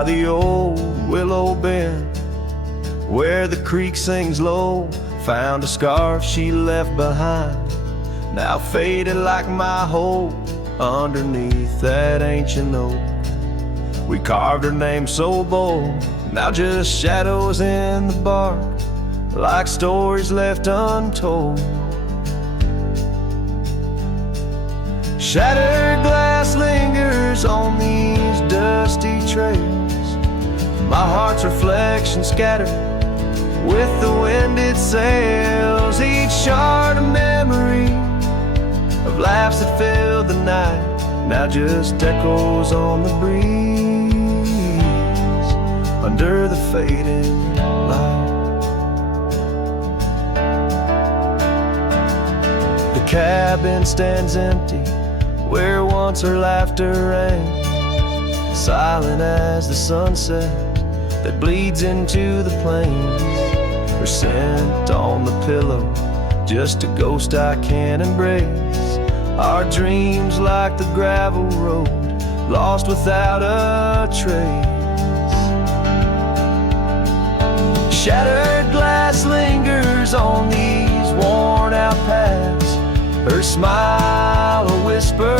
by the old willow bend, where the creek sings low, found a scarf she left behind, now faded like my hope underneath that ancient oak. We carved her name so bold, now just shadows in the bark, like stories left untold. Shattered glass lingers on these dusty trails, my heart's reflection scattered with the wind it sails. Each shard a memory of laughs that filled the night, now just echoes on the breeze under the fading light. The cabin stands empty where once her laughter rang, silent as the sunset that bleeds into the plains. Her scent on the pillow, just a ghost I can't embrace. Our dreams like the gravel road, lost without a trace. Shattered glass lingers on these worn out paths, her smile a whisper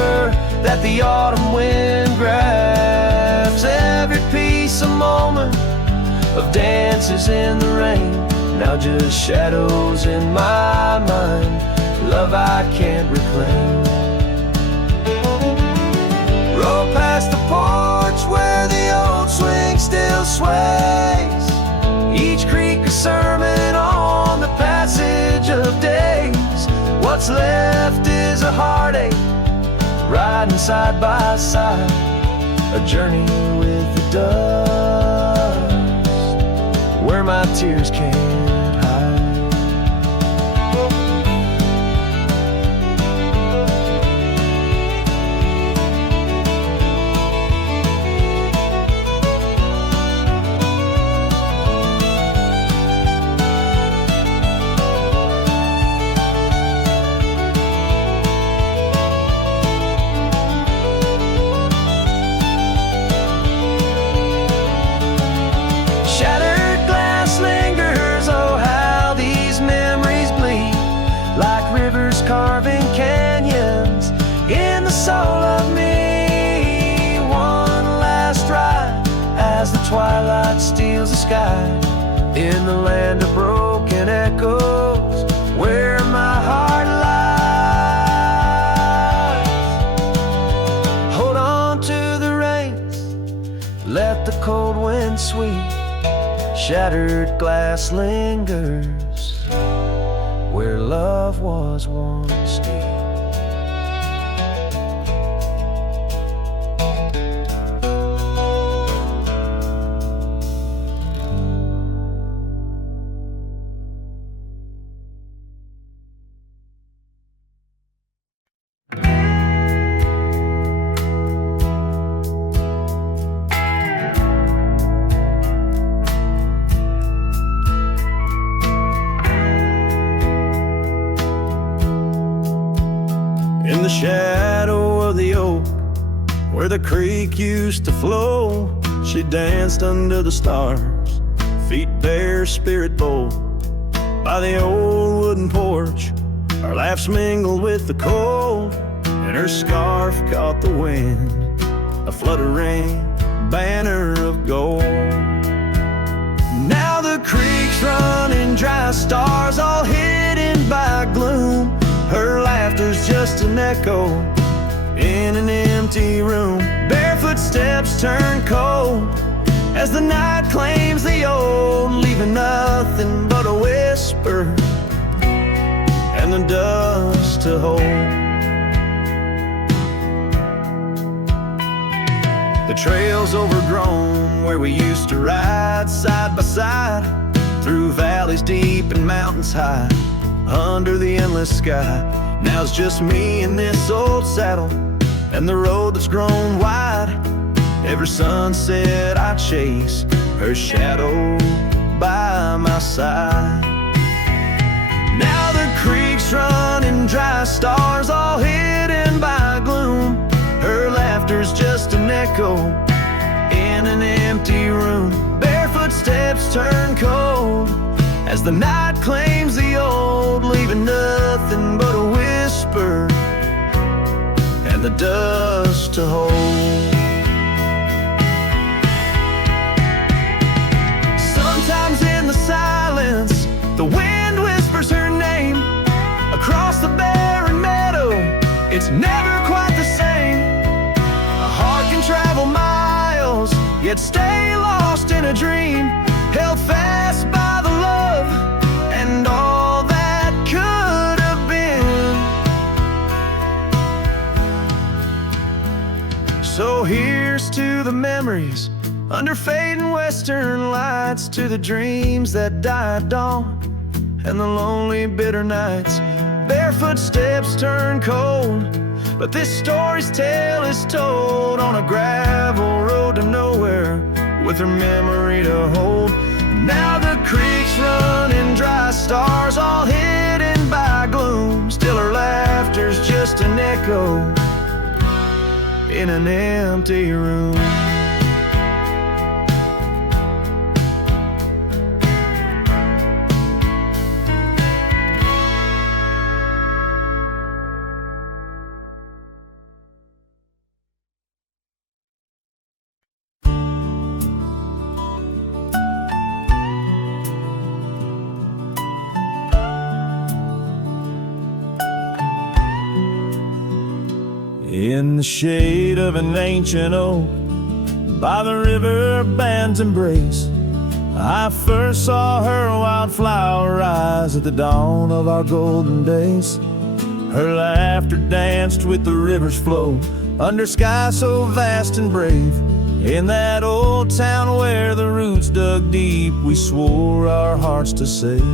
that the autumn wind grabs. Every piece a moment of dances in the rain, now just shadows in my mind, love I can't reclaim. Roll past the porch where the old swing still sways, each creek a sermon on the passage of days. What's left is a heartache, riding side by side, a journey with the dust, where my tears can't hide. Carving canyons in the soul of me. One last ride as the twilight steals the sky, in the land of broken echoes where my heart lies. Hold on to the reins, let the cold wind sweep. Shattered glass lingers where love was once deep. In the shadow of the oak, where the creek used to flow, she danced under the stars, feet bare, spirit bold. By the old wooden porch, our laughs mingled with the cold, and her scarf caught the wind, a fluttering banner of gold. Now the creek's running dry, stars all hidden by gloom. Her laughter's just an echo in an empty room. Barefoot steps turn cold as the night claims the old, leaving nothing but a whisper and the dust to hold. The trail's overgrown where we used to ride side by side, through valleys deep and mountains high, under the endless sky. Now it's just me in this old saddle, and the road that's grown wide. Every sunset I chase, her shadow by my side. Now the creek's running dry, stars all hidden by gloom. Her laughter's just an echo in an empty as the night claims the old, leaving nothing but a whisper and the dust to hold. Sometimes in the silence, the wind whispers her name across the barren meadow. It's never quite the same. A heart can travel miles, yet stay lost in a dream, held fast by the love and all that could have been. So here's to the memories under fading western lights, to the dreams that die at dawn and the lonely bitter nights. Barefoot steps turn cold, but this story's tale is told on a gravel road to nowhere, with her memory to hold. Now the creeks run in dry, stars all hidden by gloom. Still her laughter's just an echo in an empty room. In the shade of an ancient oak, by the river band's embrace, I first saw her wildflower rise at the dawn of our golden days. Her laughter danced with the river's flow, under skies so vast and brave. In that old town where the roots dug deep, we swore our hearts to save.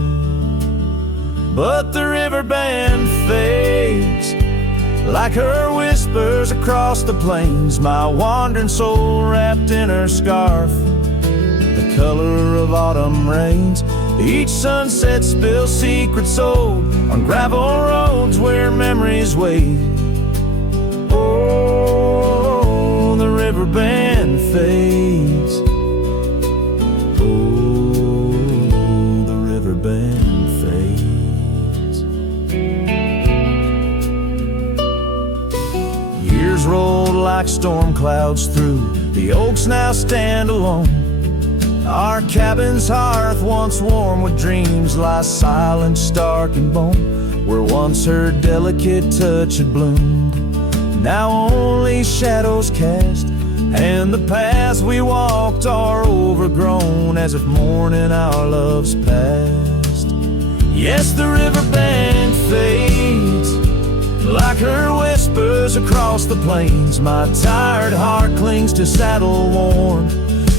But the river band fades, like her whispers across the plains. My wandering soul wrapped in her scarf, the color of autumn rains. Each sunset spills secrets sold on gravel roads where memories wait. Oh, the river band fades. Oh, the river band fades. Years rolled like storm clouds through, the oaks now stand alone. Our cabin's hearth, once warm with dreams, lies silent, stark and bone. Where once her delicate touch had bloomed, now only shadows cast, and the paths we walked are overgrown, as if mourning our love's past. Yes, the river band fades, like her whispers across the plains. My tired heart clings to saddle worn,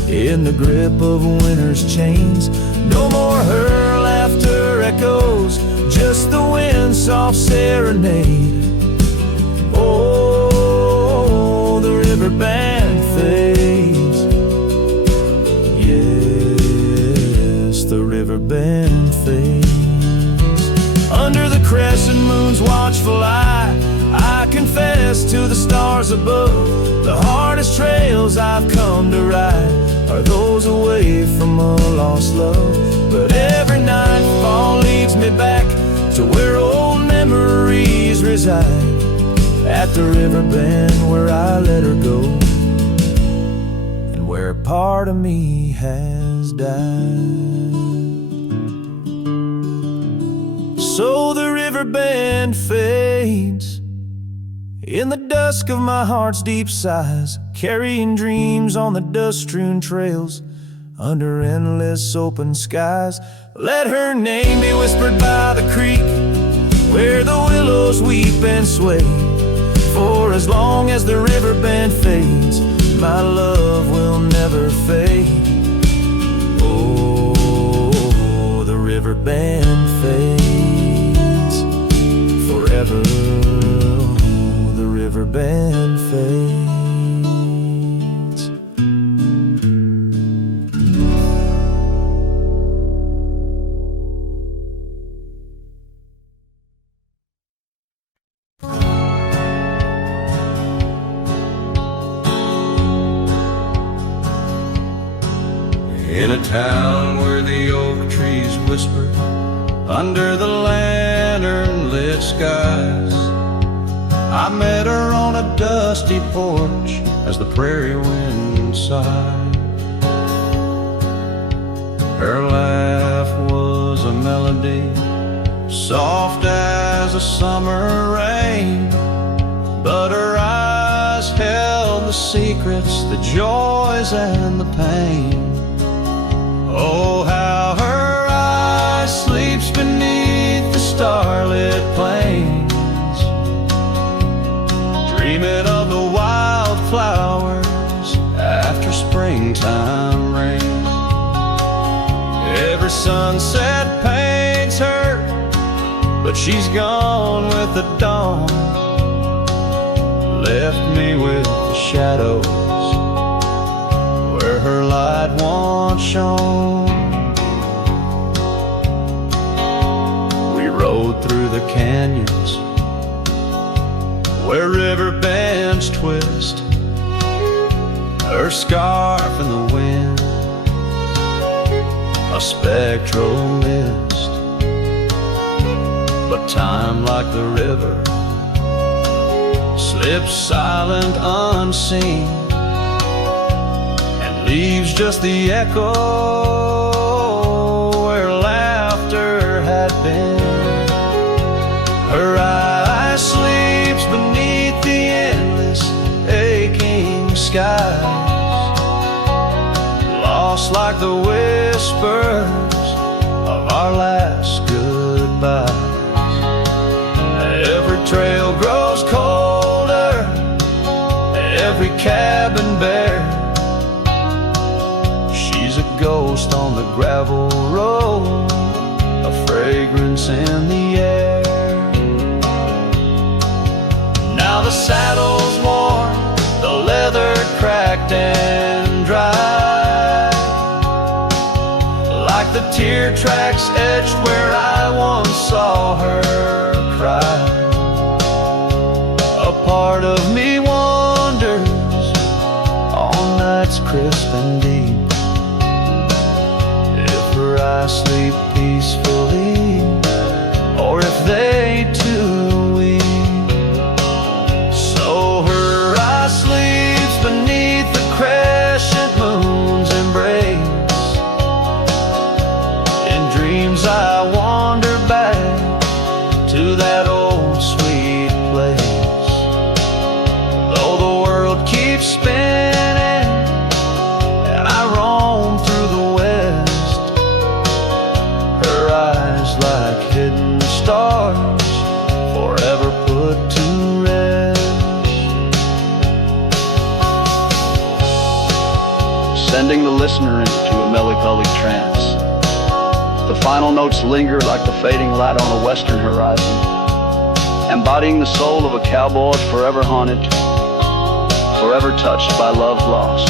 in the grip of winter's chains. No more her laughter echoes, just the wind's soft serenade. Oh, the river band fades. Yes, the river band fades. Under the crescent moon's watchful eye, I confess to the stars above, the hardest trails I've come to ride are those away from a lost love. But every nightfall leads me back to where old memories reside, at the river bend where I let her go, and where part of me has died. So the river bend fades in the dusk of my heart's deep sighs, carrying dreams on the dust-strewn trails under endless open skies. Let her name be whispered by the creek, where the willows weep and sway. For as long as the river bend fades, my love will never fade. Oh, the river bend fades forever. The river bend fades. whispered under the lantern-lit skies. I met her on a dusty porch as the prairie wind sighed. Her laugh was a melody, soft as a summer rain, but her eyes held the secrets, the joys and the pain. Oh, how her eye sleeps beneath the starlit plains, dreaming of the wildflowers after springtime rain. Every sunset paints her, but she's gone with the dawn, left me with the shadows where her light once shone. We rode through the canyons where river bends twist, her scarf in the wind, a spectral mist. But time, like the river, slips silent, unseen, and leaves just the echo where laughter had been. Her eye sleeps beneath the endless aching skies, lost like the whispers of our last goodbye. Every trail grows colder, every cabin bare. She's a ghost on the gravel road, a fragrance in the air. Now the saddle's worn, the leather cracked and dry, like the tear tracks etched where I once saw her cry. A part of me wonders on nights crisp and deep if her eyes sleep peacefully, or if they too weep. So her eye sleeps beneath the crescent moon's embrace. In dreams I wander back to that old sweet place. Though the world keeps spinning and I roam through the west, her eyes like hidden stars, forever put to rest. Sending the listener into a melancholy trance. The final notes linger like the fading light on a western horizon, embodying the soul of a cowboy forever haunted, forever touched by love lost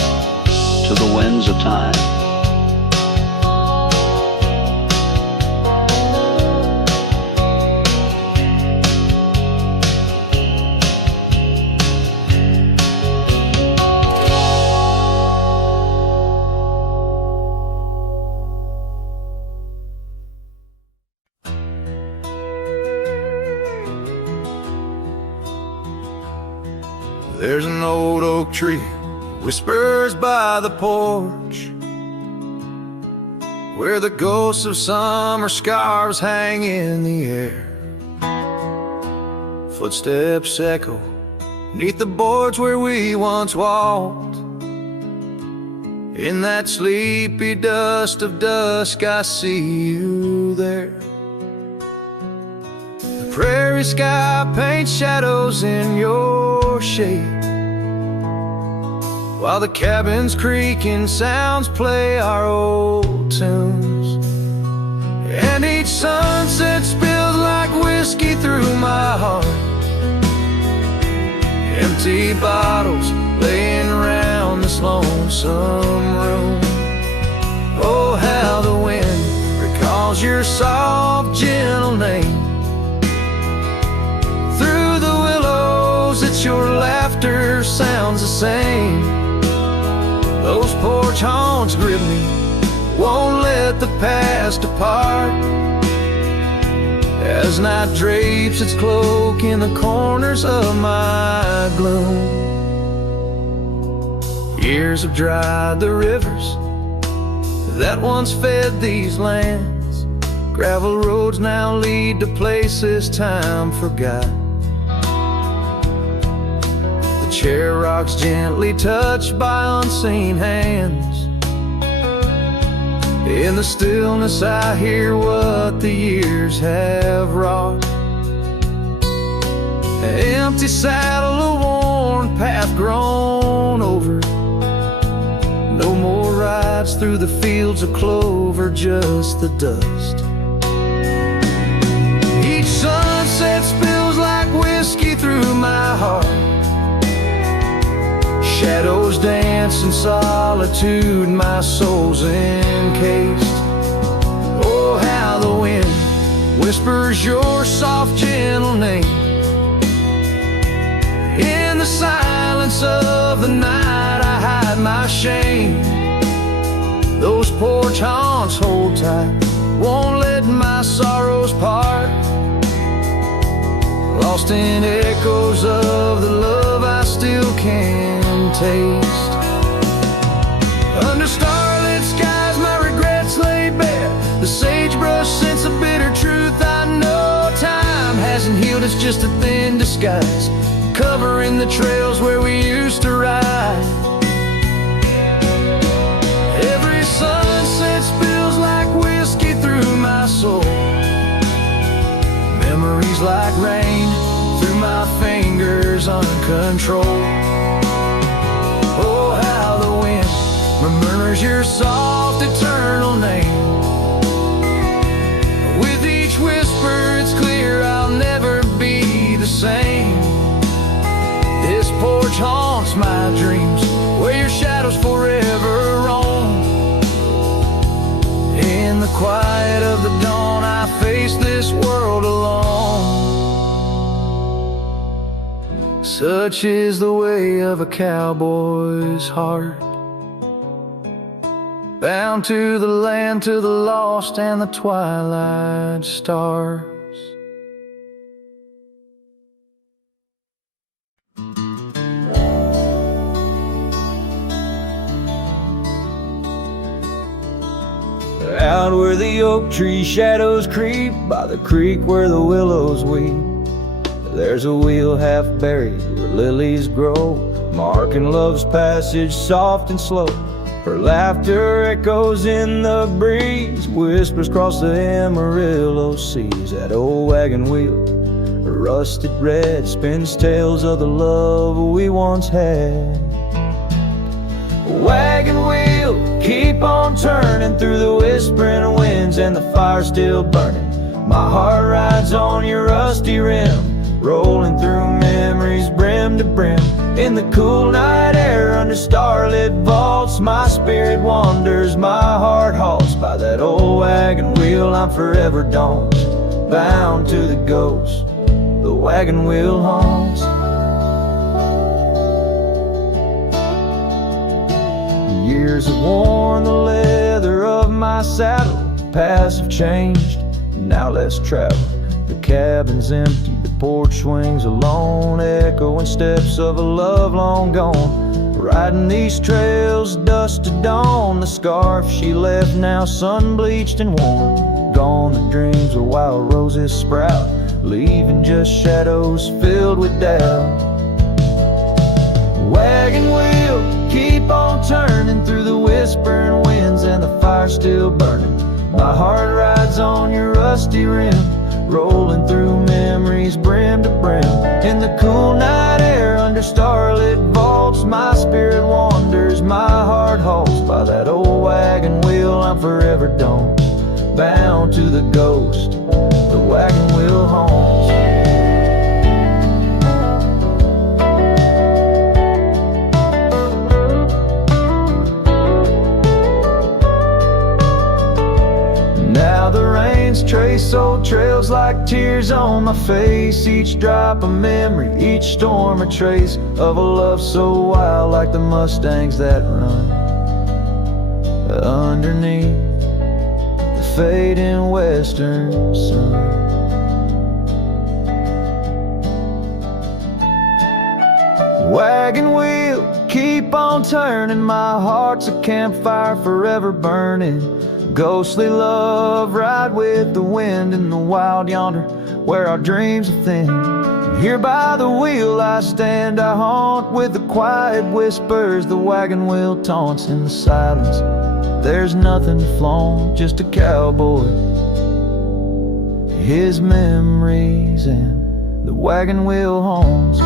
to the winds of time. There's an old oak tree whispers by the porch, where the ghosts of summer scarves hang in the air. Footsteps echo neath the boards where we once walked. In that sleepy dust of dusk I see you there. The prairie sky paints shadows in your shape, while the cabin's creaking sounds play our old tunes. And each sunset spills like whiskey through my heart. Empty bottles laying around this lonesome room. Oh, how the wind recalls your soft, gentle name. Through the willows, it's your laughter sounds the same. Those porch haunts grip me won't let the past depart. As night drapes its cloak in the corners of my gloom, years have dried the rivers that once fed these lands. Gravel roads now lead to places time forgot. The chair rocks gently touched by unseen hands. In the stillness I hear what the years have wrought. An empty saddle, a worn path grown over. No more rides through the fields of clover, just the dust. Each sunset spills like whiskey through my heart. Shadows dance in solitude, my soul's encased. Oh, how the wind whispers your soft, gentle name. In the silence of the night I hide my shame. Those porch haunts hold tight, won't let my sorrows part. Lost in echoes of the love I still can taste. Under starlit skies my regrets lay bare. The sagebrush scents a bitter truth I know. Time hasn't healed, it's just a thin disguise, covering the trails where we used to ride. Every sunset spills like whiskey through my soul. Memories like rain through my fingers uncontrolled. Oh, how the wind murmurs your soft eternal name. With each whisper it's clear I'll never be the same. This porch haunts my dreams, where your shadows forever roam. In the quiet of the dawn I face this world alone. Such is the way of a cowboy's heart, bound to the land, to the lost and the twilight stars. Out where the oak tree shadows creep, by the creek where the willows weep, there's a wheel half buried where lilies grow, marking love's passage soft and slow. Her laughter echoes in the breeze, whispers across the Amarillo seas. That old wagon wheel, rusted red, spins tales of the love we once had. Wagon wheel, keep on turning through the whispering winds and the fire still burning. My heart rides on your rusty rim, rolling through memories brim to brim. In the cool night air under starlit vaults, my spirit wanders, my heart halts. By that old wagon wheel I'm forever dawned, bound to the ghost the wagon wheel haunts. Years have worn the leather of my saddle, paths have changed, now let's travel. The cabin's empty, the porch swings alone, echoing steps of a love long gone. Riding these trails dusk to dawn, the scarf she left now sun-bleached and worn. Gone the dreams where wild roses sprout, leaving just shadows filled with doubt. Wagon wheel, keep on turning through the whispering winds and the fire still burning. My heart rides on your rusty rim, rolling through memories brim to brim. In the cool night air under starlit vaults, my spirit wanders, my heart halts. By that old wagon wheel I'm forever dawned, bound to the ghost the wagon wheel haunts. Now the rains trace old trails like tears on my face. Each drop a memory, each storm a trace of a love so wild, like the mustangs that run underneath fading western sun. Wagon wheel, keep on turning, my heart's a campfire forever burning. Ghostly love, ride with the wind in the wild yonder, where our dreams are thin. Here by the wheel I stand, I haunt with the quiet whispers the wagon wheel taunts in the silence. There's nothing to flaunt, just a cowboy, his memories, and the wagon wheel haunts.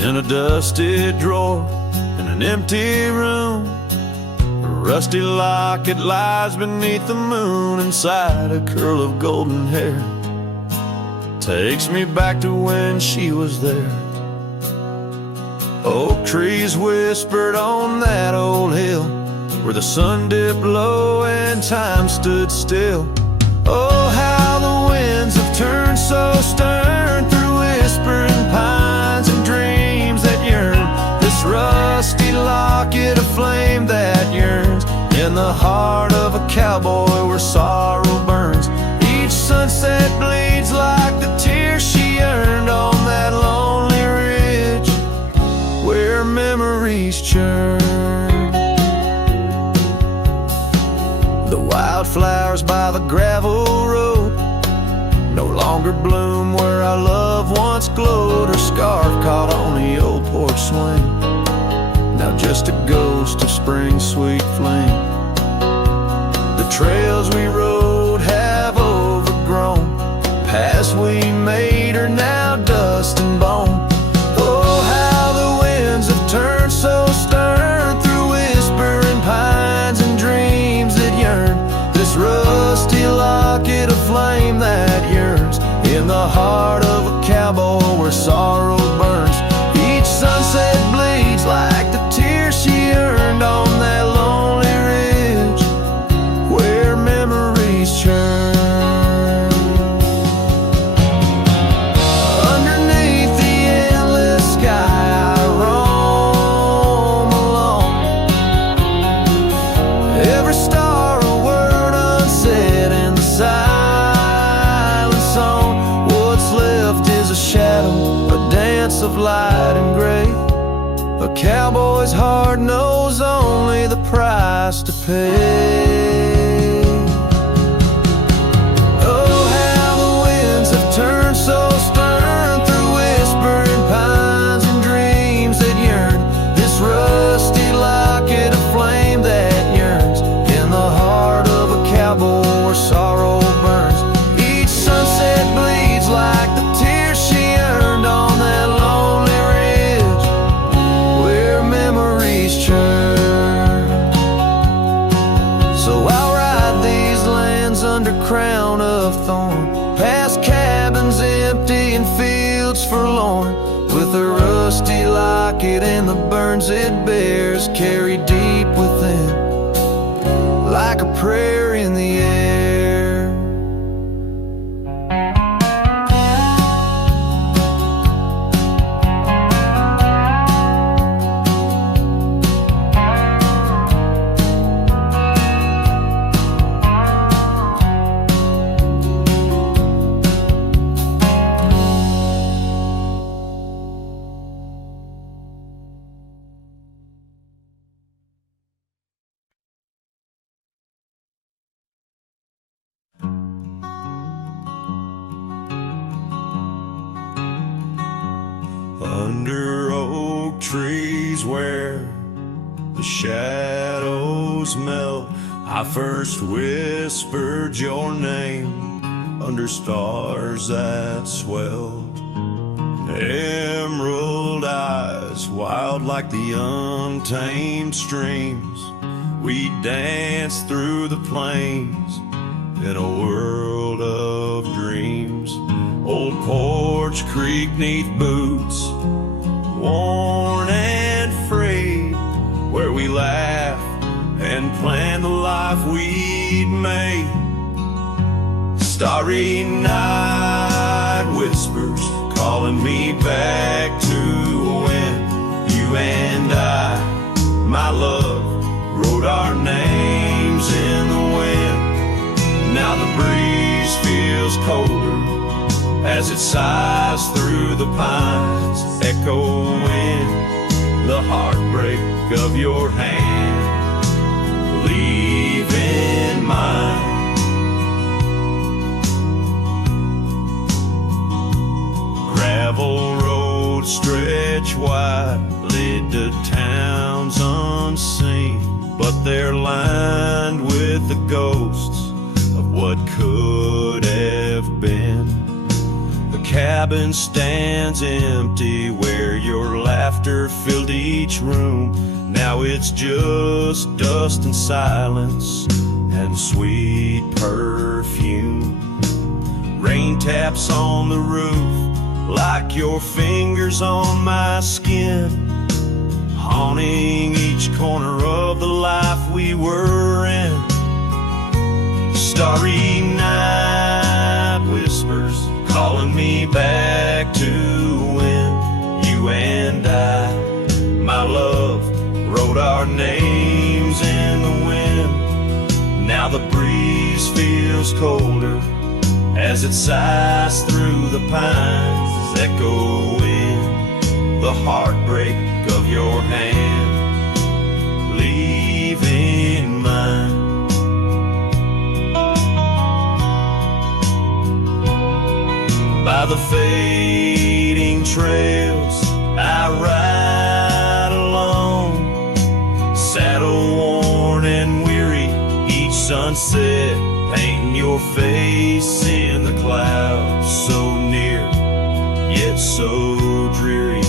In a dusty drawer in an empty room, a rusty locket lies beneath the moon. Inside a curl of golden hair takes me back to when she was there. Oak trees whispered on that old hill, where the sun dipped low and time stood still. Oh, how the winds have turned so stern through whispering pines and dreams that yearn. This rusty locket, a flame that yearns in the heart of a cowboy where sorrow burns. Each sunset bleeds like the tears she earned on that lonely ridge where memories churn. The wildflowers by the gravel road no longer bloom where our love once glowed. Her scarf caught on the old porch swing, now just a ghost of spring's sweet flame. The trails we rode have overgrown, paths we made are now dust and bone. Oh, how the winds have turned so stern through whispering pines and dreams that yearn. This rusty locket, a flame that yearns in the heart of a cowboy where sorrow burns. Each sunset bleeds like the tears she earned on that lonely ridge where memories churn. Underneath the endless sky I roam alone, every star a word unsaid in the silent song. What's left is a shadow, a dance of light and gray. A cowboy's heart knows only the price to pay. Oh, how the winds have turned so stern through whispering pines and dreams that yearn. This rusty locket, a flame that yearns in the heart of a cowboy where sorrow burns. Each sunset bleeds like the tears she earned on that lonely ridge where memories churn. So I'll ride these lands under crown of thorn, past cabins empty and fields forlorn, with a rusty locket and the burns it bears carried deep within, like a prayer in the air. Under oak trees where the shadows melt, I first whispered your name under stars that swelled. Emerald eyes, wild like the untamed streams, we danced through the plains in a world of dreams. Old porch creak 'neath boots, worn and frayed, where we laugh and plan the life we'd made. Starry night whispers calling me back to when you and I, my love, wrote our names in the wind. Now the breeze feels colder as it sighs through the pines, echoing the heartbreak of your hand, leaving mine. Gravel roads stretch wide, lead to towns unseen, but they're lined with the ghosts of what could have been. The cabin stands empty where your laughter filled each room. Now it's just dust and silence and sweet perfume. Rain taps on the roof like your fingers on my skin, haunting each corner of the life we were in. Starry night whispers calling me back to when you and I, my love, wrote our names in the wind. Now the breeze feels colder as it sighs through the pines, echoing the heartbreak of your hand, leaving mine. By the fading trails I ride alone, saddle worn and weary, each sunset painting your face in the clouds, so near yet so dreary.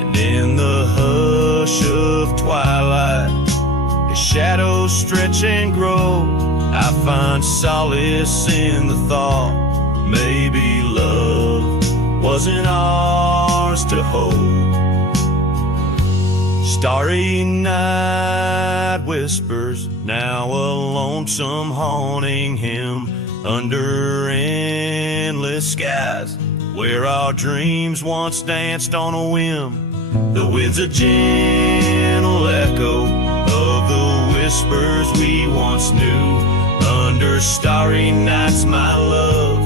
And in the hush of twilight, as shadows stretch and grow, I find solace in the thought maybe love wasn't ours to hold. Starry night whispers, now a lonesome haunting him under endless skies, where our dreams once danced on a whim. The wind's a gentle echo of the whispers we once knew. Under starry nights, my love,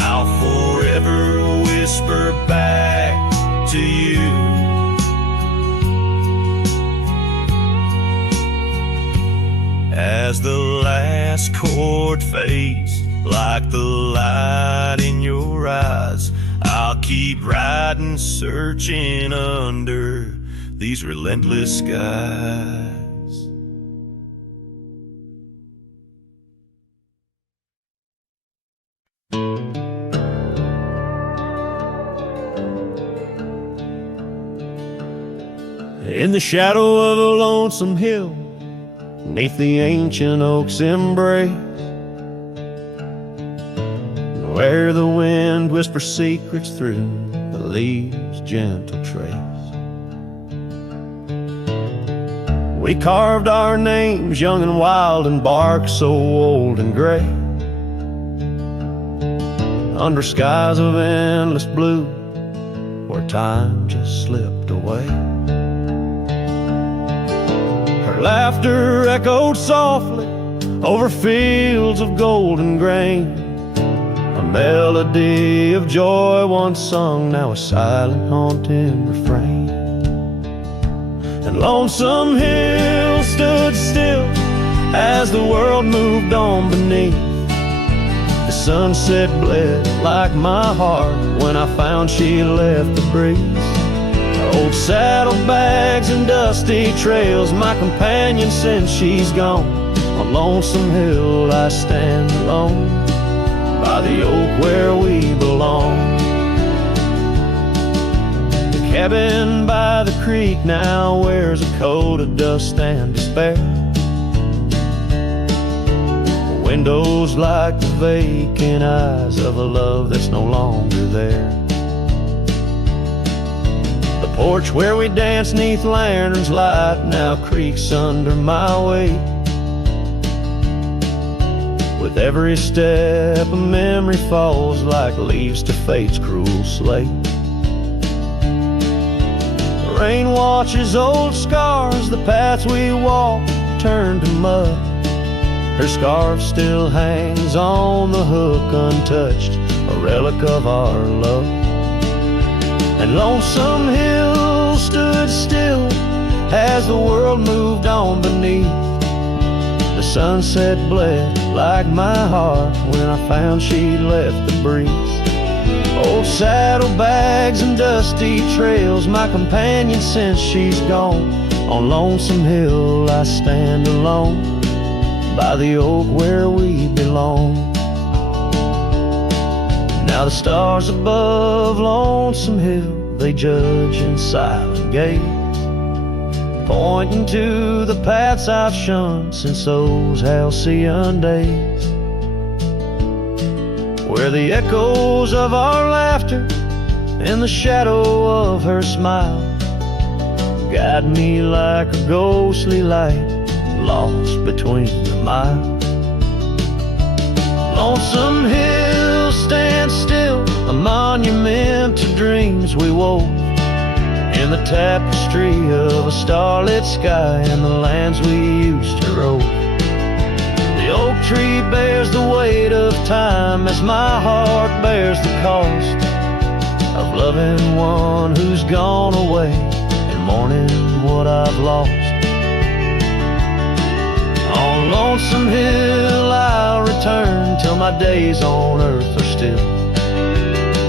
I'll forever whisper back to you. As the last chord fades, like the light in your eyes, I'll keep riding, searching under these relentless skies. In the shadow of a lonesome hill, 'neath the ancient oak's embrace, where the wind whispers secrets through the leaves' gentle trace, we carved our names young and wild in bark so old and gray, under skies of endless blue where time just slipped away. Her laughter echoed softly over fields of golden grain, a melody of joy once sung, now a silent haunting refrain. And Lonesome Hill stood still as the world moved on beneath. The sunset bled like my heart when I found she left the breeze. Old saddlebags and dusty trails, my companion since she's gone. On Lonesome Hill I stand alone, by the oak where we belong. The cabin by the creek now wears a coat of dust and despair. Windows like the vacant eyes of a love that's no longer there. The porch where we danced 'neath lanterns light now creaks under my weight. With every step a memory falls like leaves to fate's cruel slate. The rain washes old scars, the paths we walk turn to mud. Her scarf still hangs on the hook untouched, a relic of our love. And Lonesome Hill stood still as the world moved on beneath. The sunset bled like my heart when I found she'd left the breeze. Old saddlebags and dusty trails, my companion since she's gone. On Lonesome Hill I stand alone by the oak where we belong. Now the stars above Lonesome Hill, they judge in silent gaze, pointing to the paths I've shunned since those halcyon days, where the echoes of our laughter and the shadow of her smile guide me like a ghostly light lost between the miles. Lonesome Hill stands still, a monument to dreams we wove, in the tapestry of a starlit sky and the lands we used to rove. The oak tree bears the weight of time as my heart bears the cost of loving one who's gone away and mourning what I've lost. On Lonesome Hill I'll return till my days on earth are still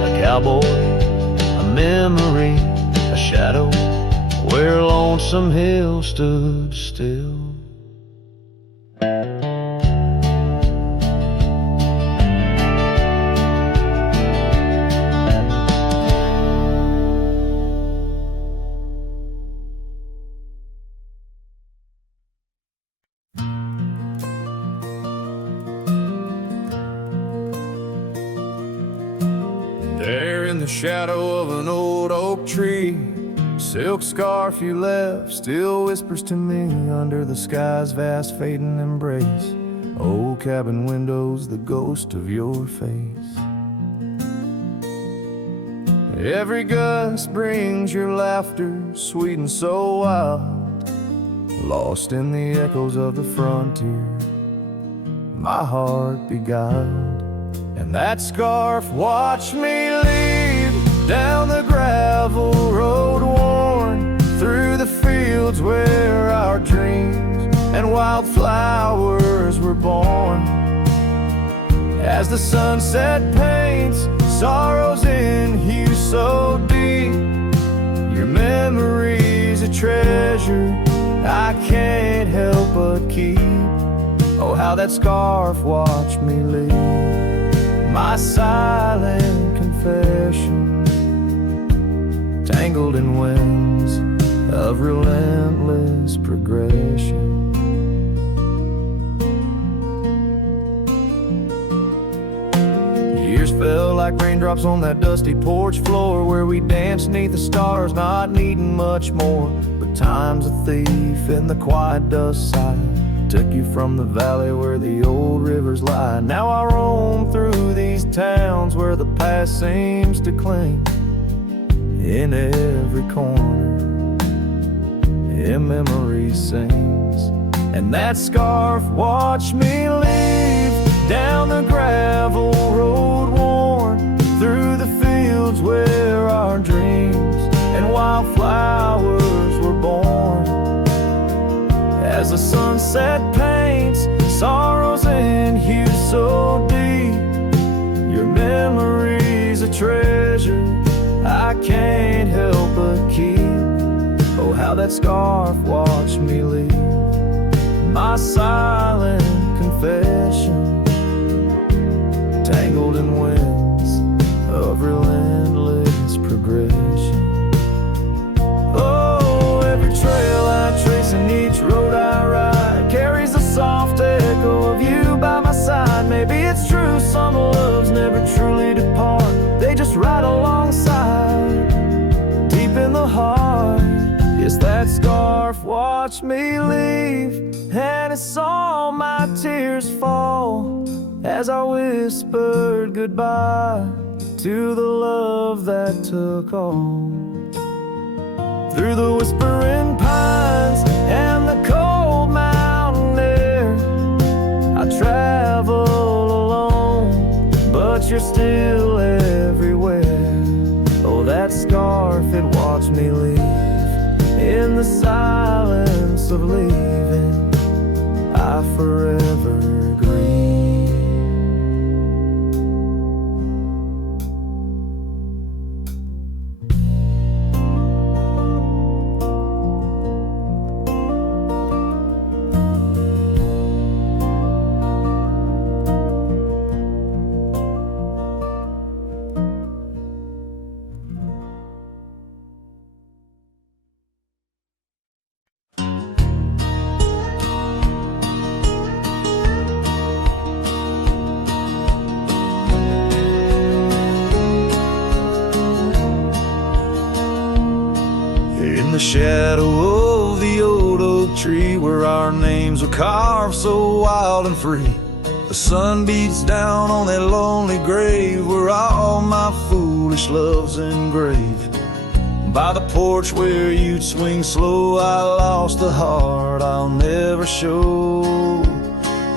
a cowboy, a memory, a shadow where Lonesome Hill stood still. There in the shadow of an old oak tree, silk scarf you left still whispers to me under the sky's vast fading embrace. Old cabin windows, the ghost of your face. Every gust brings your laughter, sweet and so wild, lost in the echoes of the frontier, my heart beguiled. And that scarf watched me leave down the gravel road worn through the fields where our dreams and wildflowers were born. As the sunset paints sorrows in hue so deep, your memory's a treasure I can't help but keep. Oh, how that scarf watched me leave, my silent confession, tangled in winds of relentless progression. Years fell like raindrops on that dusty porch floor where we danced 'neath the stars, not needing much more. But time's a thief in the quiet dust side, took you from the valley where the old rivers lie. Now I roam through these towns where the past seems to cling. In every corner, in memory sings. And that scarf watched me leave down the gravel road worn through the fields where our dreams and wildflowers were born. As the sunset paints sorrows in hue so deep, your memory's a treasure I can't help but keep. Oh, how that scarf watched me leave, my silent confession, tangled in winds of relentless progression. me leave, and it saw my tears fall as I whispered goodbye to the love that took all. Through the whispering pines and the cold mountain air, I travel alone, but you're still everywhere. Oh, that scarf, it watched me leave in the silence of leaving. I forever grieve. In the shadow of the old oak tree, where our names were carved so wild and free, the sun beats down on that lonely grave where all my foolish love's engraved. By the porch where you'd swing slow, I lost the heart I'll never show.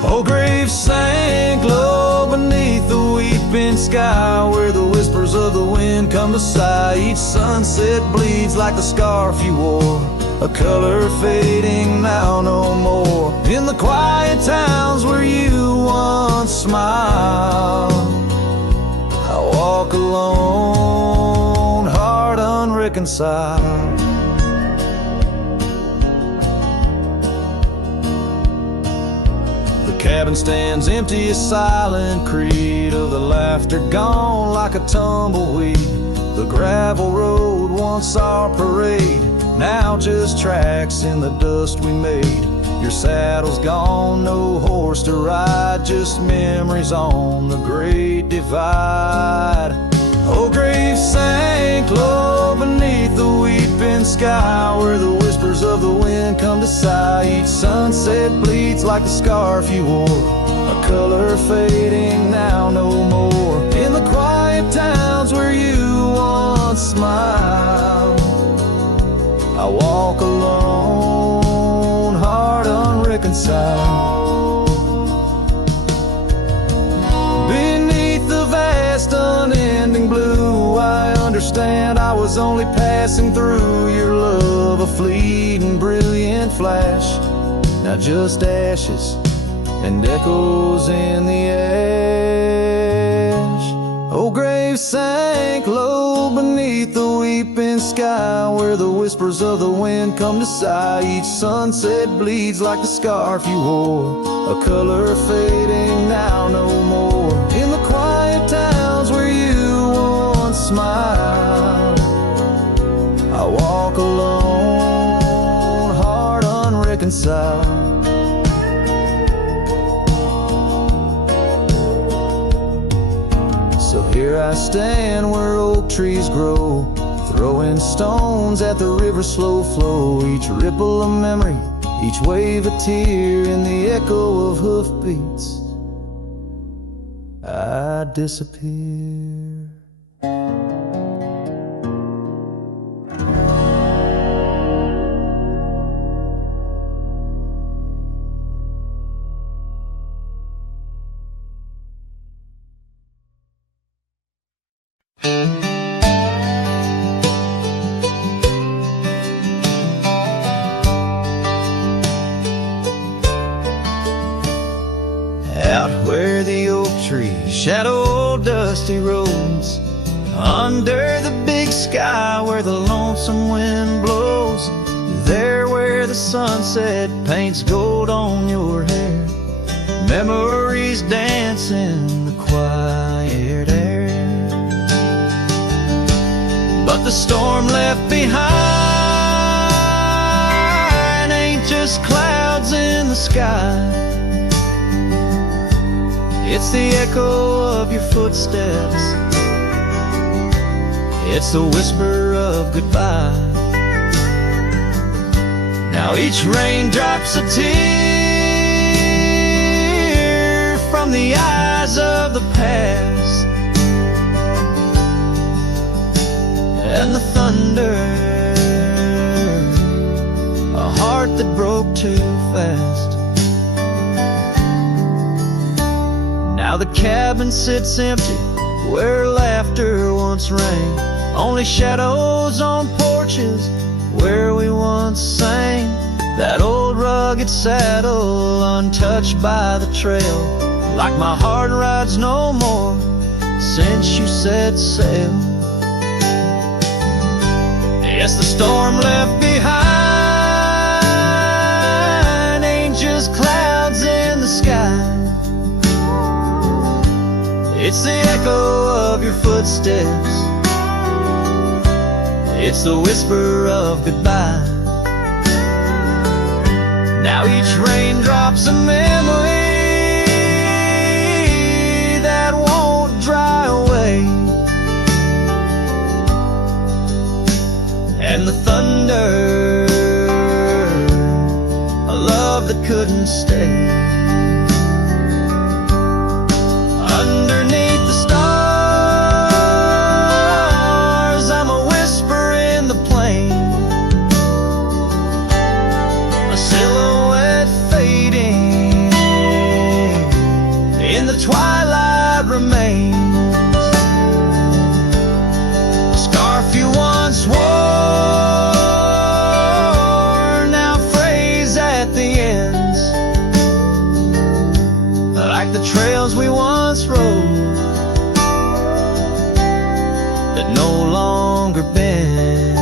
Oh, grave sank low beneath the weeping sky, where the whispers of the wind come to sigh. Each sunset bleeds like the scarf you wore, a color fading now no more. In the quiet towns where you once smiled, I walk alone, heart unreconciled. The cabin stands empty, a silent creed of the laughter gone like a tumbleweed. The gravel road, once our parade, now just tracks in the dust we made. Your saddle's gone, no horse to ride, just memories on the great divide. Oh, grave sank low beneath the weeping sky, where the whispers of the wind come to sigh. Each sunset bleeds like the scarf you wore, a color fading now no more. In the quiet towns where you once smiled, I walk alone, heart unreconciled. Beneath the vast unending blue, I understand I was only passing through. Your love, a fleeting brilliant flash, now just ashes and echoes in the ash. Oh, grave sank low beneath the weeping sky, where the whispers of the wind come to sigh. Each sunset bleeds like the scarf you wore, a color fading now no more. In the quiet towns where you once smiled, I walk alone, heart unreconciled. So here I stand where oak trees grow, throwing stones at the river's slow flow. Each ripple a memory, each wave a tear, in the echo of hoofbeats I disappear. Out where the oak trees shadow dusty roads, under the big sky where the lonesome wind blows, there where the sunset paints gold on your hair, memories dance in the quiet air. But the storm left behind ain't just clouds in the sky, it's the echo of your footsteps, it's the whisper of goodbye. Now each raindrop's a tear from the eyes of the past, and the thunder, a heart that broke too fast. Now the cabin sits empty where laughter once rang, only shadows on porches where we once sang. That old rugged saddle untouched by the trail, like my heart rides no more since you set sail. Yes, the storm left behind ain't just clouds in the sky. It's the echo of your footsteps, it's the whisper of goodbye. Now each raindrop's a memory that won't dry away, and the thunder, a love that couldn't stay. Underneath the stars, I'm a whisper in the plain, a silhouette fading in the twilight remains. A scarf you once wore now frays at the ends, like the trails we once rode that no longer bend.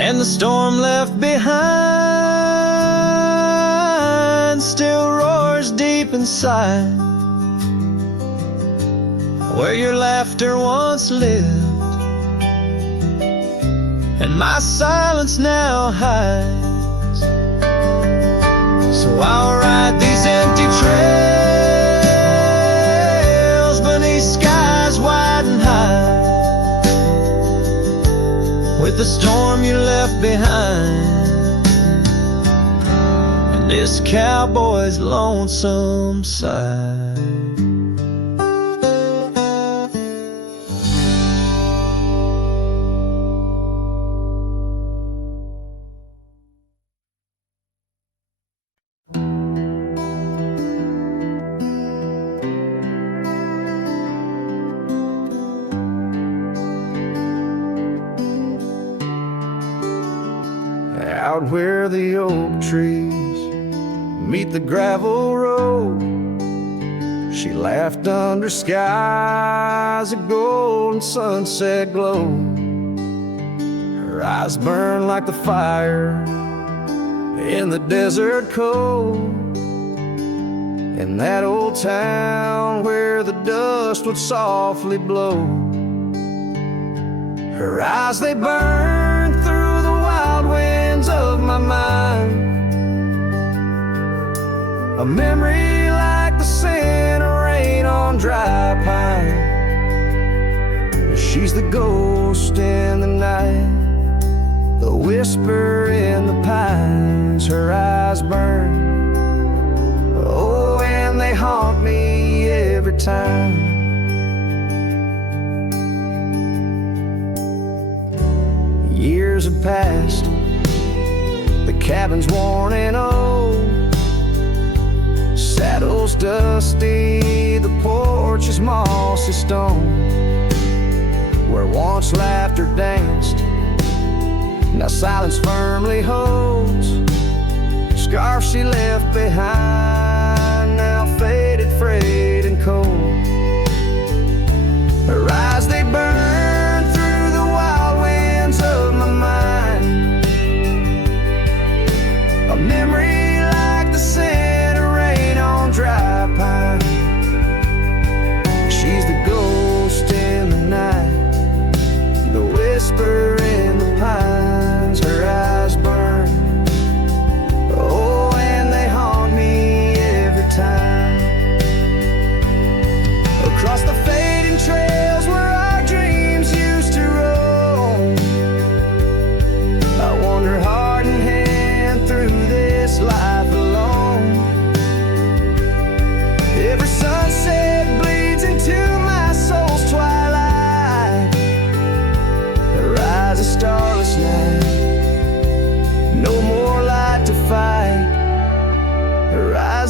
And the storm left behind still roars deep inside, where your laughter once lived and my silence now hides. So I'll ride these empty trails beneath skies wide and high, with the storm you left behind and this cowboy's lonesome side. Out where the oak trees meet the gravel road, she laughed under skies of gold and sunset glow. Her eyes burned like the fire in the desert cold, in that old town where the dust would softly blow. Her eyes, they burned through the wild winds of my mind, a memory like the scent of rain on dry pine. She's the ghost in the night, the whisper in the pines. Her eyes burn, oh, and they haunt me every time. Years have passed, the cabin's worn and old, saddle's dusty, the porch is mossy stone. Where once laughter danced, now silence firmly holds. Scarf she left behind, now faded, frayed and cold. Her eyes, they burn through the wild winds of my mind, a memory like the scent of rain on dry pine. She's the ghost in the night, the whisper in the pines. Her eyes burn, oh, and they haunt me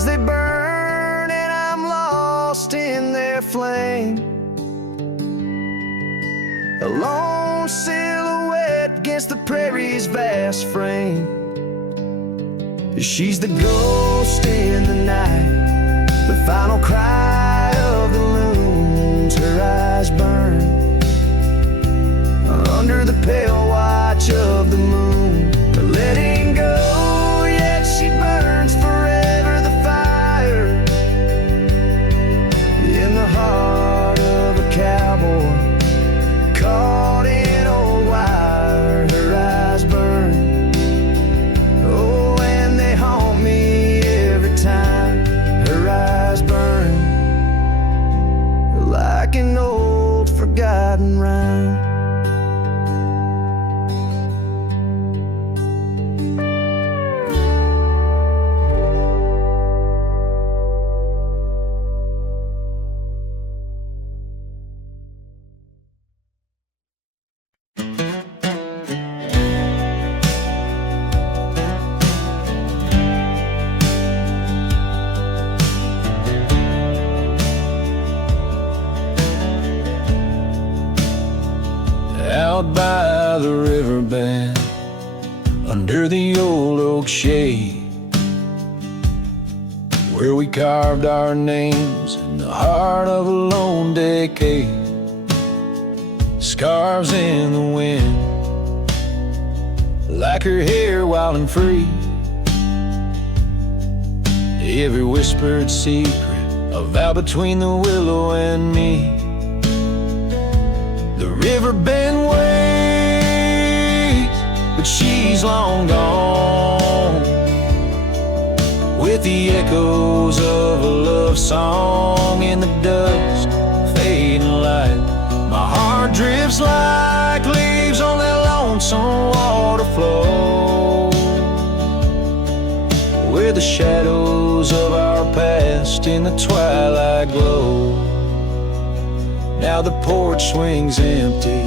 as they burn, and I'm lost in their flame. A lone silhouette against the prairie's vast frame. She's the ghost in the night, the final cry of the loons. Her eyes burn under the pale watch of the moon. Letting go, yet she burns forever. The fire in the heart of a cowboy caught in old wire. Her eyes burn, oh, and they haunt me every time. Her eyes burn like an old forgotten rhyme. Out by the river bend, under the old oak shade, where we carved our names in the heart of a lone decade. Scarves in the wind, like her hair wild and free. Every whispered secret, a vow between the willow and me. The river bend waits, but she's long gone, with the echoes of a love song in the dust, fading light. My heart drifts like leaves on that lonesome water flow, where the shadows of our past in the twilight glow. Now the porch swings empty,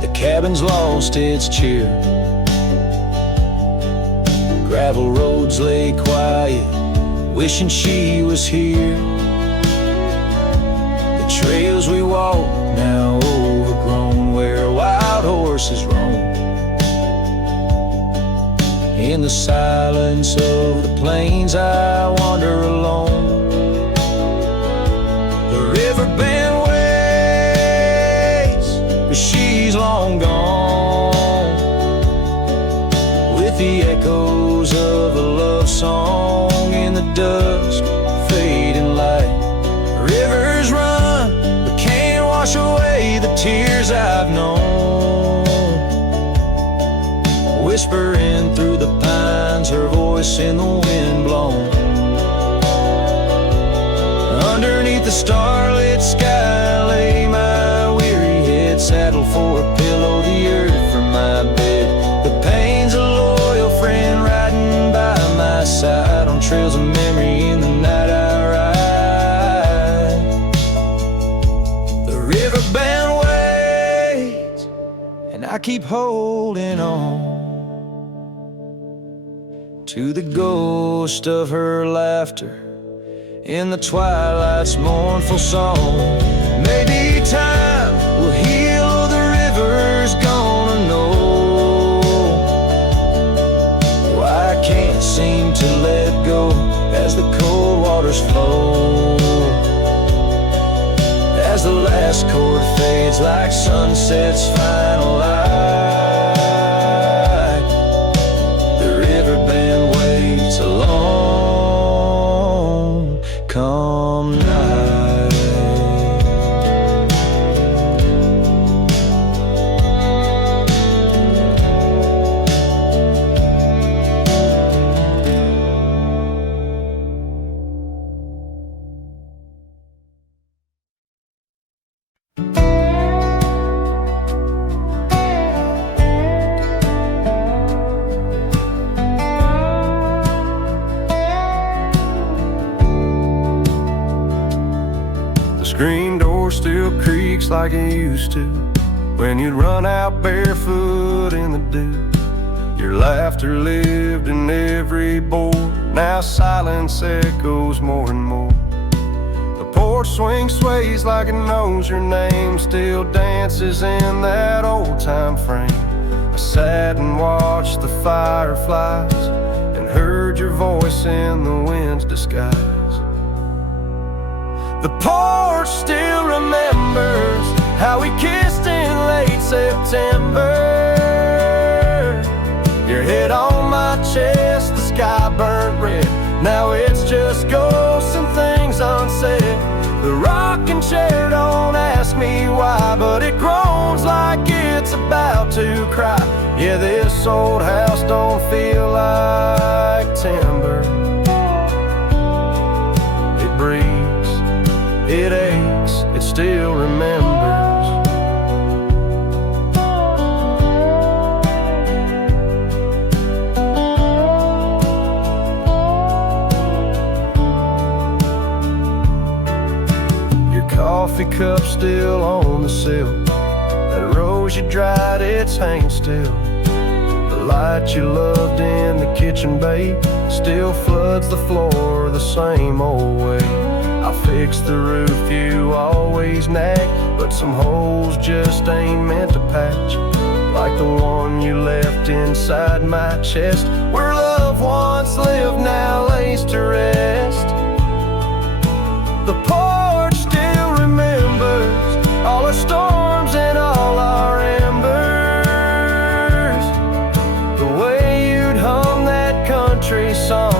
the cabin's lost its cheer. Gravel roads lay quiet, wishing she was here. The trails we walk now overgrown, where wild horses roam. In the silence of the plains I wander alone. The river bend waits, but she's long gone, with the echoes of a love song in the dusk, fading light. Rivers run, but can't wash away the tears I've known. Whispering through the pines, her voice in the wind blown. Underneath the starlit sky lay my weary head, saddled for a pillow, the earth from my bed. The pain's a loyal friend riding by my side, on trails of memory in the night I ride. The river bend waits, and I keep holding on to the ghost of her laughter in the twilight's mournful song. Maybe time will heal, the river's gonna know why I can't seem to let go as the cold waters flow. As the last chord fades like sunset's final light, the river bend waits alone come night. Screen door still creaks like it used to when you'd run out barefoot in the dew. Your laughter lived in every board Now silence echoes more and more. The porch swing sways like it knows your name, still dances in that old time frame. I sat and watched the fireflies and heard your voice in the wind's disguise. The porch still remembers how we kissed in late September. Your head on my chest, the sky burnt red. Now it's just ghosts and things unsaid. The rocking chair don't ask me why, but it groans like it's about to cry. Yeah, this old house don't feel like timber. It breathes, it aches, it still remembers. Coffee cup still on the sill. That rose you dried, it's hanging still. The light you loved in the kitchen, babe, still floods the floor the same old way. I fixed the roof you always nag, but some holes just ain't meant to patch. Like the one you left inside my chest, where love once lived now lays to rest. The porch still remembers all our storms and all our embers. The way you'd hum that country song,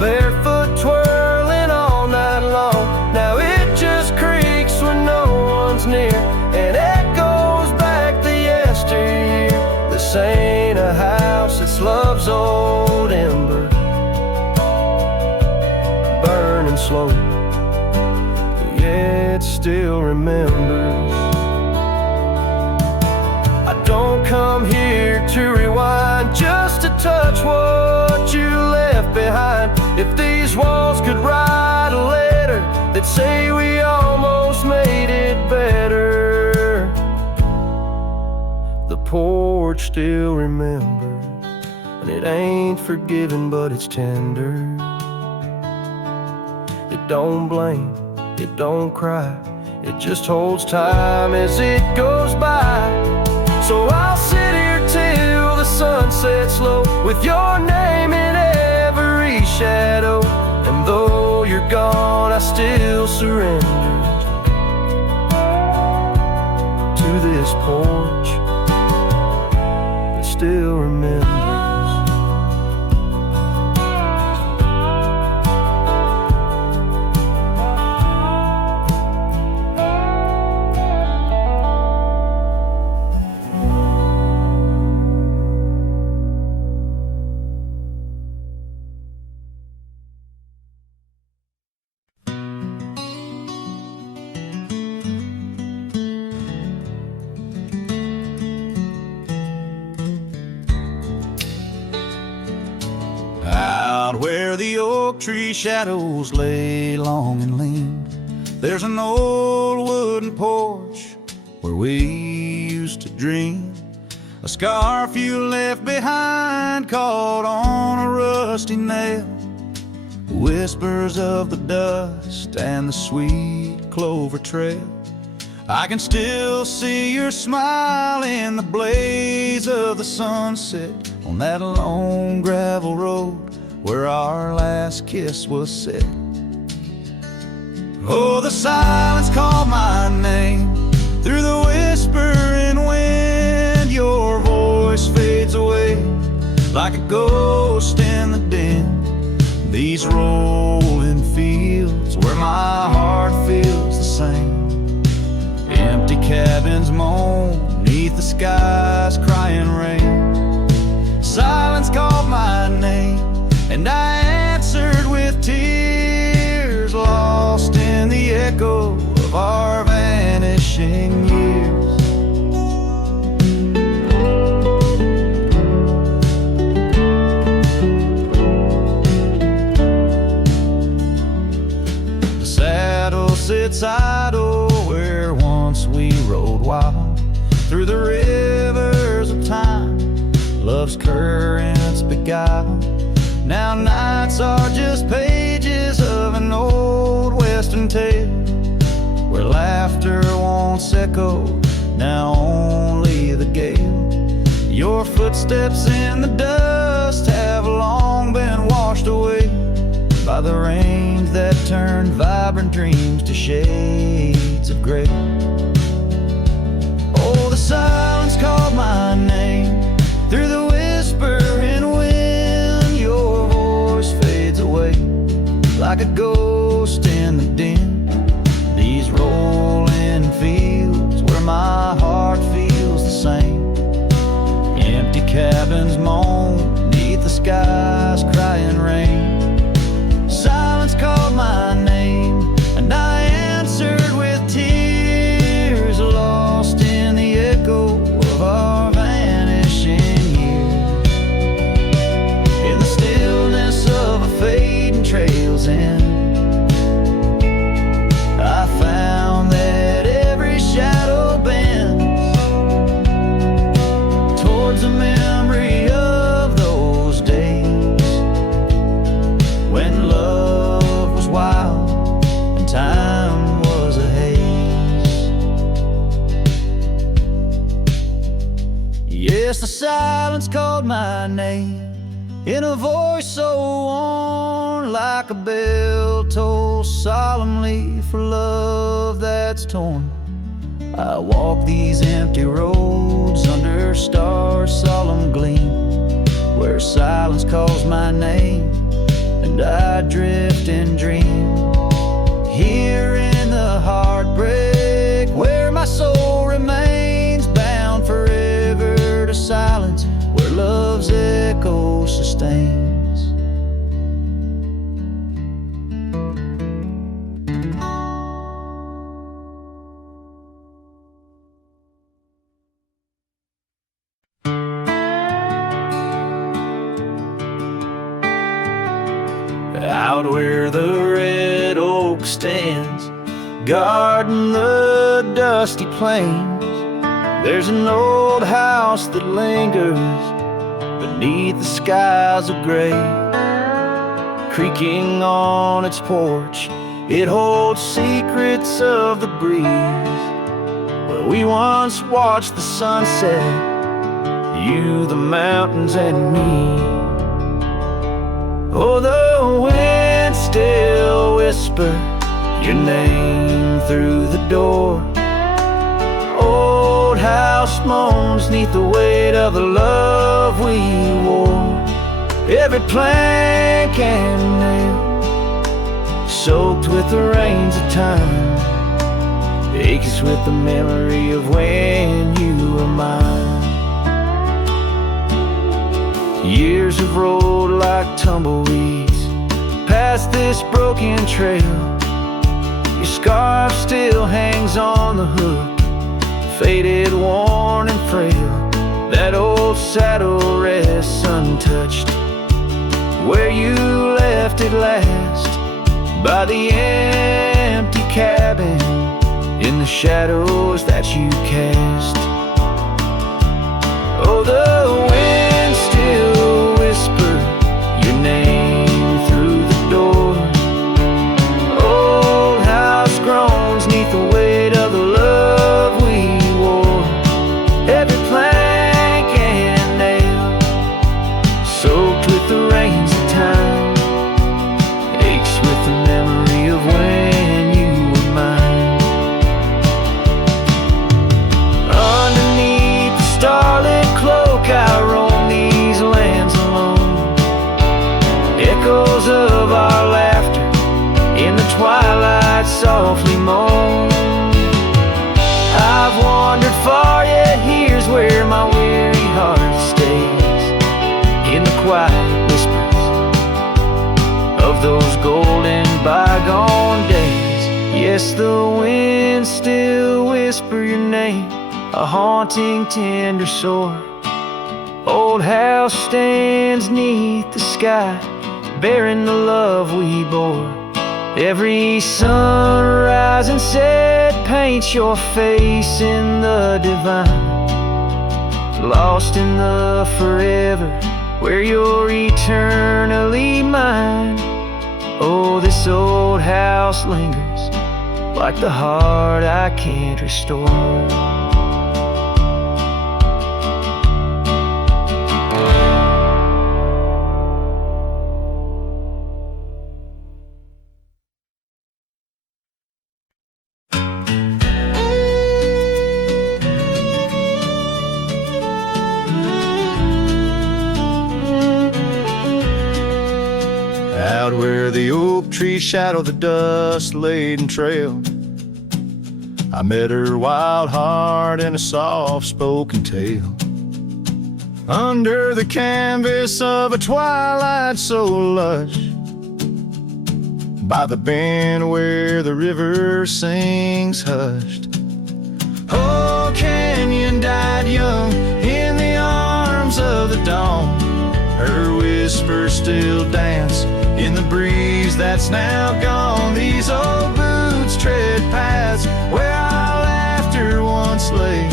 barefoot twirling all night long. Now it just creaks when no one's near and echoes back the yesteryear. This ain't a house, it's love's old ember, burning slow. It still remembers. I don't come here to rewind, just to touch what you left behind. If these walls could write a letter, they'd say we almost made it better. The porch still remembers, and it ain't forgiving, but it's tender. It don't blame, it don't cry, it just holds time as it goes by. So I'll sit here till the sun sets low, with your name in every shadow. And though you're gone, I still surrender to this porch that still remembers. Where the oak tree shadows lay long and lean, there's an old wooden porch where we used to dream. A scarf you left behind caught on a rusty nail, whispers of the dust and the sweet clover trail. I can still see your smile in the blaze of the sunset on that lone gravel road where our last kiss was set. Oh, the silence called my name through the whispering wind. Your voice fades away like a ghost in the din. These rolling fields where my heart feels the same. Empty cabins moan neath the sky's crying rain. Silence called my name, and I answered with tears, lost in the echo of our vanishing years. The saddle sits idle where once we rode wild, through the rivers of time love's currents beguile. Now nights are just pages of an old western tale, where laughter once echoed, now only the gale. Your footsteps in the dust have long been washed away by the rains that turned vibrant dreams to shades of gray. Oh, the silence called my name through the whispering wind. Your voice fades away like a ghost in the din. These rolling fields where my heart feels the same. Empty cabins moan neath the sky's crying rain. Silence called my name, and I answered with tears, lost in the echo of our vanishing years. In the stillness of a fading trail's end, I found that every shadow bends towards a memory of those days when love was wild and time was a haze. Yes, the silence called my name in a voice so worn, like a bell toll solemnly for love that's torn. I walk these empty roads under stars' solemn gleam, where silence calls my name and I drift and dream. Here in the heartbreak where my soul remains bound forever to silence, where love's echo sustains. Out where the red oak stands, guarding the dusty plains, there's an old house that lingers beneath the skies of gray. Creaking on its porch, it holds secrets of the breeze, where we once watched the sunset, you, the mountains, and me. Oh, the wind still whisper your name through the door. Old house moans neath the weight of the love we wore. Every plank and nail soaked with the rains of time, aches with the memory of when you were mine. Years have rolled like tumbleweeds past this broken trail. Your scarf still hangs on the hook, faded, worn, and frail. That old saddle rests untouched where you left it last, by the empty cabin in the shadows that you cast. Oh, the wind still whisper your name through the door. Old house groans neath the weight of the love we wore. Every plank and nail soaked with the rains of time, aches with the memory of when you were mine. Underneath the starlit cloak I roam these lands alone. Echoes of our laughter in the twilight softly moan. I've wandered far, yet here's where my weary heart stays, in the quiet whispers of those golden bygone days. Yes, the wind still whisper your name, a haunting tender sore. Old house stands neath the sky, bearing the love we bore. Every sunrise and set paints your face in the divine, lost in the forever where you're eternally mine. Oh, this old house lingers like the heart I can't restore. Out where the oak trees shadow the dust-laden trail, I met her wild heart in a soft-spoken tale. Under the canvas of a twilight so lush, by the bend where the river sings hushed. Oh, Canyon died young in the arms of the dawn. Her whispers still dance in the breeze that's now gone. These old boots tread paths where our laughter once lay.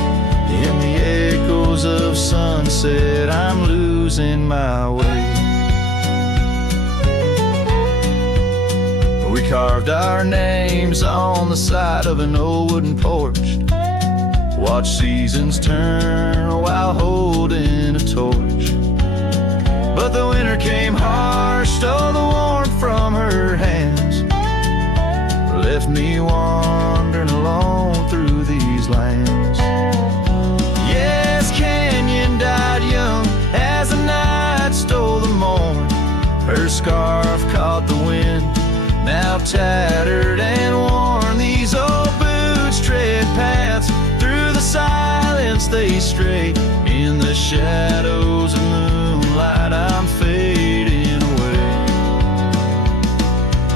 In the echoes of sunset, I'm losing my way. We carved our names on the side of an old wooden porch, watched seasons turn while holding a torch. But the winter came harsh, stole the warmth from her hands, left me wandering alone through these lands. Yes, Canyon died young as the night stole the morn. Her scarf caught the wind, now tattered and worn. These old boots tread paths through the silence they stray. In the shadows of moonlight, I'm fading away.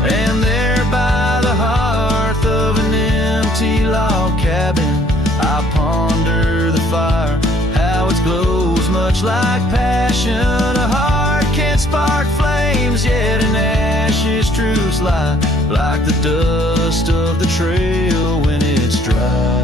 And there by the hearth of an empty log cabin, I ponder the fire, how its glows much like passion. A heart can't spark flames, yet in ashes truths lie, like the dust of the trail when it's dry.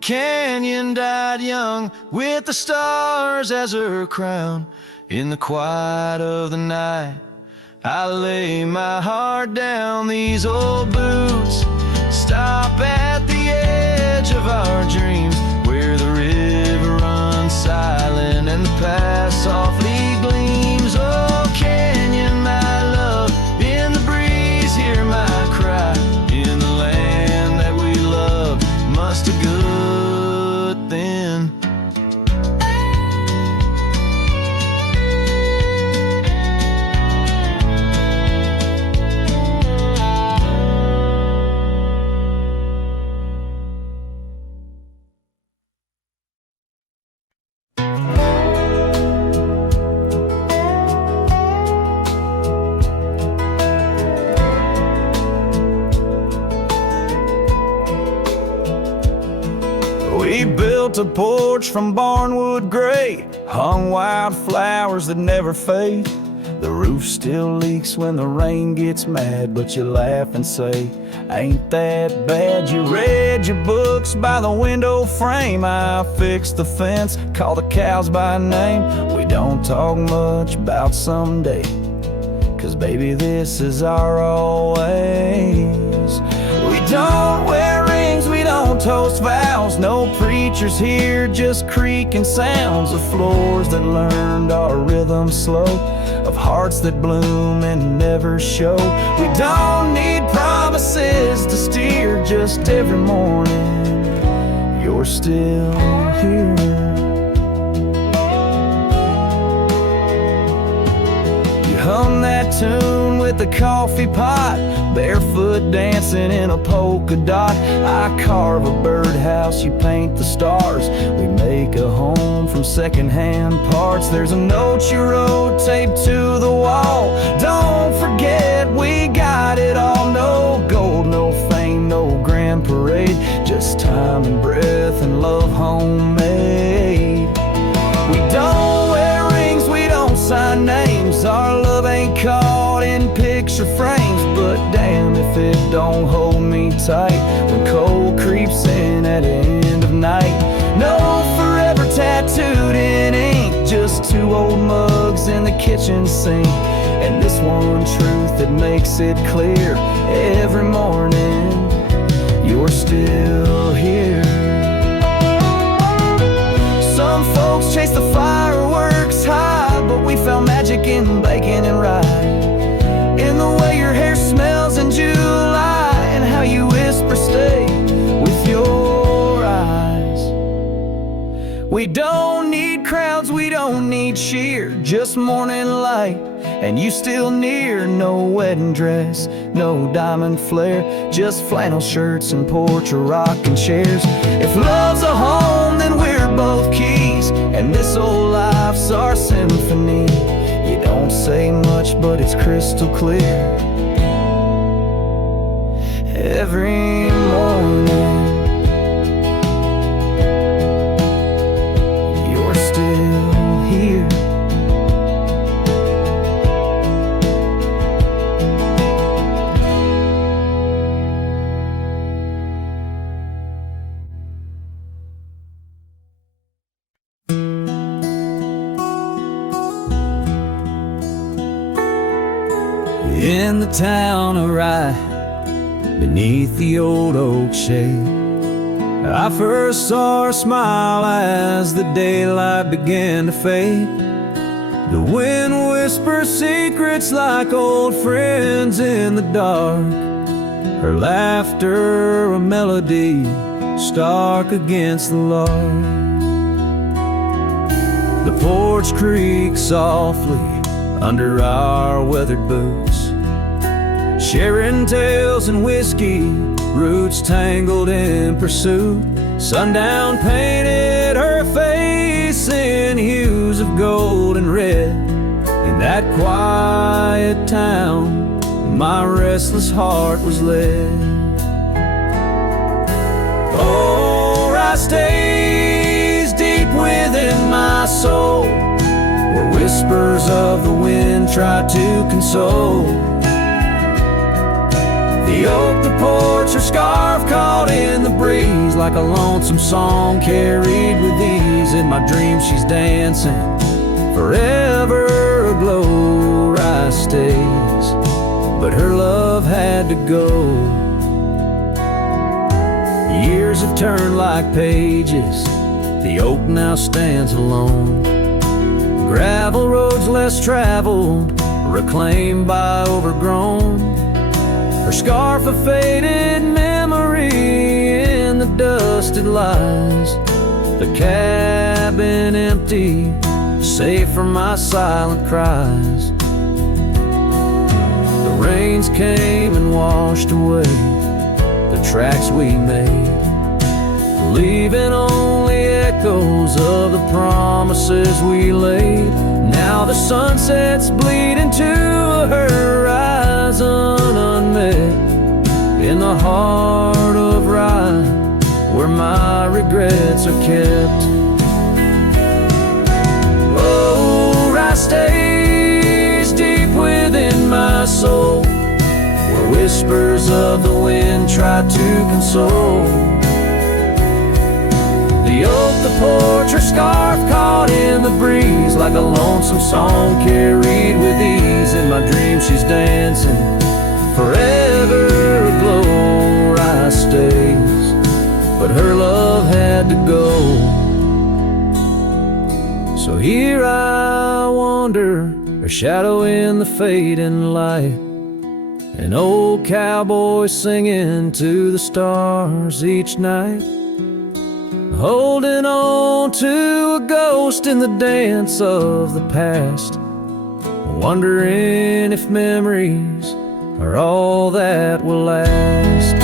Canyon died young with the stars as her crown. In the quiet of the night, I lay my heart down. These old boots stop at the edge of our dreams, where the river runs silent and the past softly gleams. Oh, Canyon, my love, in the breeze hear my cry. In the land that we loved, must have good then. We built a porch from barnwood gray, hung wild flowers that never fade. The roof still leaks when the rain gets mad, but you laugh and say, ain't that bad? You read your books by the window frame. I fixed the fence, call the cows by name. We don't talk much about someday, 'cause baby, this is our always. We don't wear rings, we don't toast vows. No preachers here, just creaking sounds of floors that learned our rhythm slow, of hearts that bloom and never show. We don't need promises to steer, just every morning you're still here. Hum that tune with the coffee pot, barefoot dancing in a polka dot. I carve a birdhouse, you paint the stars. We make a home from secondhand parts. There's a note you wrote taped to the wall. Don't forget we got it all. No gold, no fame, no grand parade. time and breath and love homemade. We don't wear rings, we don't sign names. Our love ain't caught in picture frames. But damn if it don't hold me tight when cold creeps in at end of night. No forever tattooed in ink, just two old mugs in the kitchen sink, and this one truth that makes it clear every morning: you're still here. Some folks chase the fireworks high, but we found magic in bacon and rye, in the way your hair smells in July, and how you whisper stay with your eyes. We don't need crowds, we don't need cheer, just morning light, and you still near. No wedding dress, no diamond flare, just flannel shirts and porch or rocking chairs. If love's a home, then we're both keys, and this old life's our symphony. You don't say much, but it's crystal clear every morning. You're still here. In the town of Rye, beneath the old oak shade, I first saw her smile as the daylight began to fade. The wind whispers secrets like old friends in the dark, her laughter a melody stark against the lark. The porch creaks softly under our weathered boots, sharing tales and whiskey, roots tangled in pursuit. Sundown painted her face in hues of gold and red. In that quiet town, my restless heart was led. Oh, I stays deep within my soul, where whispers of the wind try to console. The oak, the porch, her scarf caught in the breeze, like a lonesome song carried with ease. In my dreams she's dancing, forever aglow. Rye stays, but her love had to go. Years have turned like pages, the oak now stands alone. Gravel roads less traveled, reclaimed by overgrown. Her scarf a faded memory in the dust it lies. The cabin empty, safe from my silent cries. The rains came and washed away the tracks we made, leaving only echoes of the promises we laid. Now the sunsets bleed into a horizon unmet, in the heart of Rye, where my regrets are kept. Oh, Rye stays deep within my soul, where whispers of the wind try to console. The oak, the porch, her scarf caught in the breeze, like a lonesome song carried with ease. In my dreams she's dancing, forever aglow. Rye stays, but her love had to go. So here I wander, a shadow in the fading light, an old cowboy singing to the stars each night, holding on to a ghost in the dance of the past, wondering if memories are all that will last.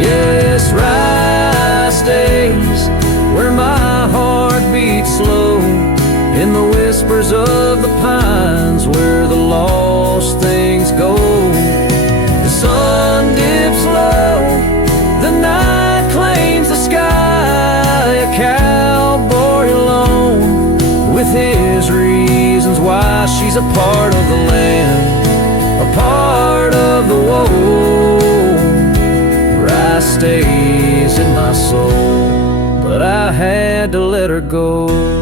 Yes, Rye stays, where my heart beats slow, in the whispers of the pines, where the lost things go. The sun dips low, the night claims She's a part of the land, a part of the woe. Rice stays in my soul, but I had to let her go.